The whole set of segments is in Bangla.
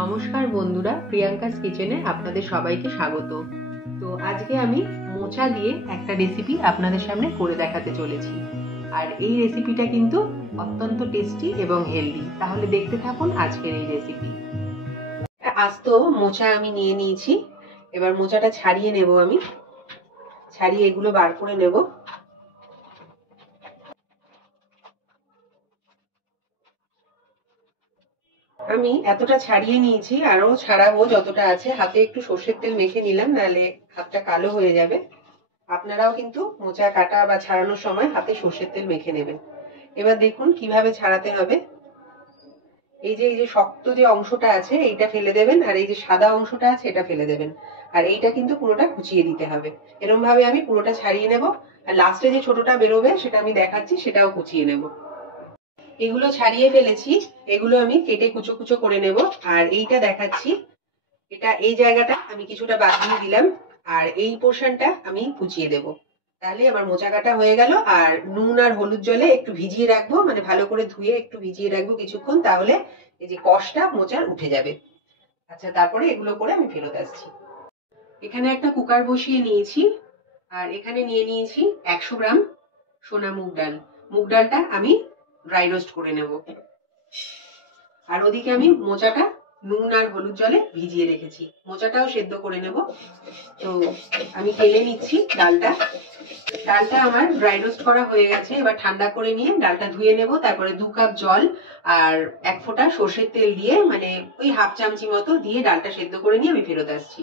নমস্কার বন্ধুরা, প্রিয়াঙ্কাস কিচেনে আপনাদের সবাইকে স্বাগত। তো আজকে আমি মোচা দিয়ে একটা রেসিপি আপনাদের সামনে করে দেখাতে চলেছি। আর এই রেসিপিটা কিন্তু অত্যন্ত টেস্টি এবং হেলদি। তাহলে দেখতে থাকুন আজকের এই রেসিপি। আস্ত মোচা আমি নিয়ে নিয়েছি। এবার মোচাটা ছাড়িয়ে নেব, আমি ছাড়িয়ে এগুলো বার করে নেব। আমি এতটা ছাড়িয়ে নিয়েছি, আরো ছাড়াবো যতটা আছে। হাতে একটু সর্ষের তেল মেখে নিলাম, নাহলে হাতটা কালো হয়ে যাবে। আপনারাও কিন্তু মোচা কাটা বা ছাড়ানোর সময় হাতে সর্ষের তেল মেখে নেবেন। এবার দেখুন কিভাবে ছাড়াতে হবে। এই যে শক্ত যে অংশটা আছে এইটা ফেলে দেবেন, আর এই যে সাদা অংশটা আছে এটা ফেলে দেবেন। আর এইটা কিন্তু পুরোটা কুচিয়ে দিতে হবে। এরকম ভাবে আমি পুরোটা ছাড়িয়ে নেব, আর লাস্টে যে ছোটটা বেরোবে সেটা আমি দেখাচ্ছি, সেটাও কুচিয়ে নেব। এগুলো ছাড়িয়ে ফেলেছি, এগুলো আমি কেটে কুচো কুচো করে নেব। আর এইটা দেখাচ্ছি, এটা এই জায়গাটা আমি কিছুটা বাদ দিয়ে দিলাম, আর এই পোর্শনটা আমি কুচিয়ে দেব। তাহলে আমার মোচা কাটা হয়ে গেল। আর নুন আর হলুদ জলে একটু ভিজিয়ে রাখবো, মানে ভালো করে ধুয়ে একটু ভিজিয়ে রাখবো কিছুক্ষণ, তাহলে এই যে কষটা মোচার উঠে যাবে। আচ্ছা, তারপরে এগুলো করে আমি ফেরত আসছি। এখানে একটা কুকার বসিয়ে নিয়েছি, আর এখানে নিয়ে নিয়েছি 100 গ্রাম সোনা মুগ ডাল। মুগ ডালটা আমি ড্রাই রোস্ট করে নেব। আর ওদিকে আমি মোচাটা নুন আর হলুদ জলে ভিজিয়ে রেখেছি, মোচাটাও সেদ্ধ করে নেব। তো আমি তেলে নিচ্ছি ডালটা। ডালটা আমার ড্রাই রোস্ট করা হয়ে গেছে। এবার ঠান্ডা করে নিয়ে ডালটা ধুয়ে নেব। তারপরে 2 কাপ জল আর 1 ফোঁটা সর্ষের তেল দিয়ে, মানে ওই হাফ চামচি মতো দিয়ে ডালটা সেদ্ধ করে নিয়ে আমি ফেরত আসছি।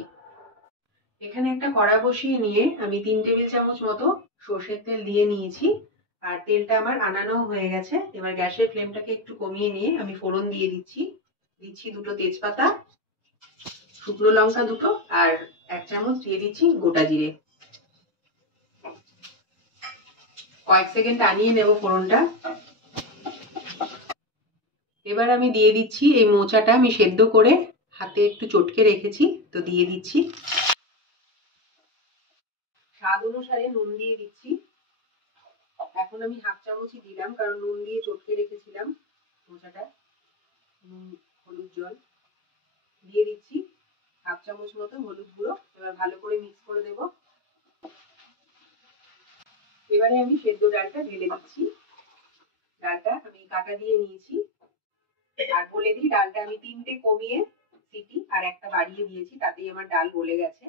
এখানে একটা কড়া বসিয়ে নিয়ে আমি 3 টেবিল চামচ মতো সর্ষের তেল দিয়ে নিয়েছি। আর তেলটা আমার আনানো হয়ে গেছে। এবার গ্যাসের ফ্লেমটাকে একটু কমিয়ে নিয়ে আমি ফোড়ন দিয়ে দিচ্ছি। 2 তেজপাতা, শুকনো লঙ্কা 2, আর 1 চামচ দিয়ে দিচ্ছি গোটা জিরে। কয়েক সেকেন্ড আনিয়ে নেব ফোড়নটা। এবার আমি দিয়ে দিচ্ছি এই মোচাটা আমি সেদ্ধ করে হাতে একটু চটকে রেখেছি, তো দিয়ে দিচ্ছি। স্বাদ অনুসারে নুন দিয়ে দিচ্ছি। এখন আমি হাফ চামচই দিলাম, কারণ নুন দিয়ে চটকে রেখেছিলাম মোচাটা। নুন হলুদ জল দিয়ে দিচ্ছি, হাফ চামচ মতো হলুদ গুঁড়ো। এবার ভালো করে মিক্স করে দেব। এবারে আমি সেদ্ধ ডালটা ঢেলে দিচ্ছি। ডালটা আমি কাটা দিয়ে নিয়েছি। আর বলে দিই, ডালটা আমি 3টে কমিয়ে সিটি আর একটা বাড়িয়ে দিয়েছি, তাতেই আমার ডাল গলে গেছে।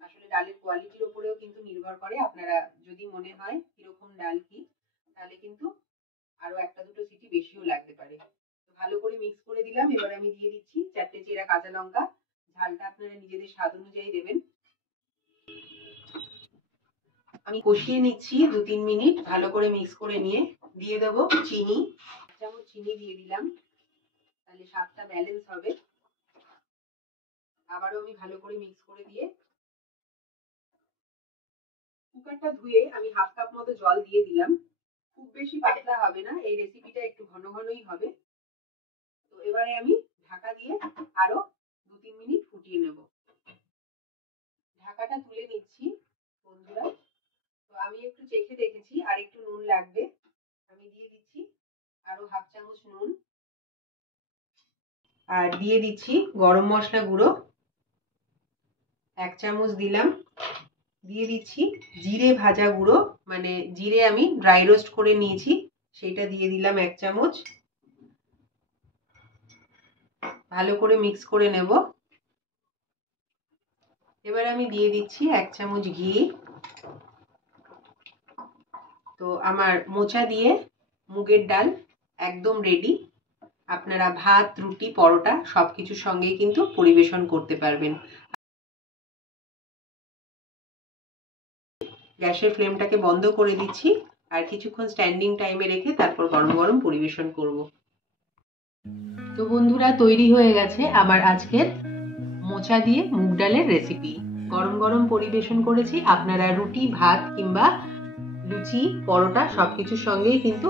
আসলে ডালের কোয়ালিটির উপরেও কিন্তু নির্ভর করে। আপনারা যদি মনে হয় কিরকম ডাল কি, তাহলে কিন্তু আরো 1-2টো সিটি বেশিও লাগতে পারে। ভালো করে মিক্স করে দিলাম। এবার আমি দিয়ে দিচ্ছি 4টে চেরা কাঁচা লঙ্কা। ঝালটা আপনারা নিজেদের স্বাদ অনুযায়ী দেবেন। আমি কষিয়ে নিচ্ছি 2-3 মিনিট ভালো করে মিক্স করে নিয়ে। দিয়ে দেবো চিনি, 1 চামচ চিনি দিয়ে দিলাম, তাহলে স্বাদটা ব্যালেন্স হবে। আবারও আমি ভালো করে মিক্স করে দিয়ে কুকারটা ধুয়ে আমি হাফ কাপ মতো জল দিয়ে দিলাম। খুব বেশি পাতলা হবে না, এই রেসিপিটা একটু ঘন ঘনই হবে। তো এবারে আমি ঢাকা দিয়ে আরো 2-3 মিনিট ফুটিয়ে নেব। ঢাকাটা তুলে নিচ্ছি বন্ধুরা। তো আমি একটু চেখে দেখেছি, আর একটু নুন লাগবে। আমি দিয়ে দিচ্ছি আরো হাফ চামচ নুন, আর দিয়ে দিচ্ছি গরম মশলা গুঁড়ো 1 চামচ দিলাম। দিয়ে দিচ্ছি জিরে ভাজা গুঁড়ো, মানে জিরে আমি ড্রাই রোস্ট করে নিয়েছি, সেটা দিয়ে দিলাম 1 চামচ। ভালো করে মিক্স করে নেব। এবার আমি দিয়ে দিচ্ছি 1 চামচ ঘি। তো আমার মোচা দিয়ে মুগের ডাল একদম রেডি। আপনারা ভাত, রুটি, পরোটা সবকিছুর সঙ্গেই কিন্তু পরিবেশন করতে পারবেন। গ্যাসের ফ্লেমটাকে বন্ধ করে দিচ্ছি, আর কিছুক্ষণ স্ট্যান্ডিং টাইমে রেখে তারপর গরম গরম পরিবেশন করব। তো বন্ধুরা, তৈরি হয়ে গেছে আমার আজকের মোচা দিয়ে মুগ ডালের রেসিপি। গরম গরম পরিবেশন করেছি। আপনারা রুটি, ভাত কিংবা লুচি, পরোটা সবকিছুর সঙ্গেই কিন্তু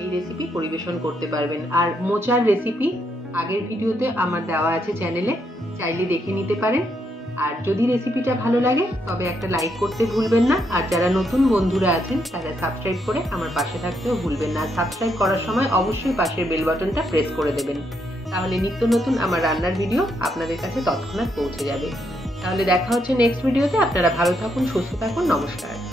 এই রেসিপি পরিবেশন করতে পারবেন। আর মোচার রেসিপি আগের ভিডিওতে আমার দেওয়া আছে চ্যানেলে, চাইলে দেখে নিতে পারেন। আর যদি রেসিপিটা ভালো লাগে তবে একটা লাইক করতে ভুলবেন না। আর যারা নতুন বন্ধুরা আছেন তারা সাবস্ক্রাইব করে আমার পাশে থাকতেও ভুলবেন না। সাবস্ক্রাইব করার সময় অবশ্যই পাশের বেল বাটনটা প্রেস করে দেবেন, তাহলে নিত্য নতুন আমার রান্নার ভিডিও আপনাদের কাছে তৎক্ষণাৎ পৌঁছে যাবে। তাহলে দেখা হচ্ছে নেক্সট ভিডিওতে। আপনারা ভালো থাকুন, সুস্থ থাকুন, নমস্কার।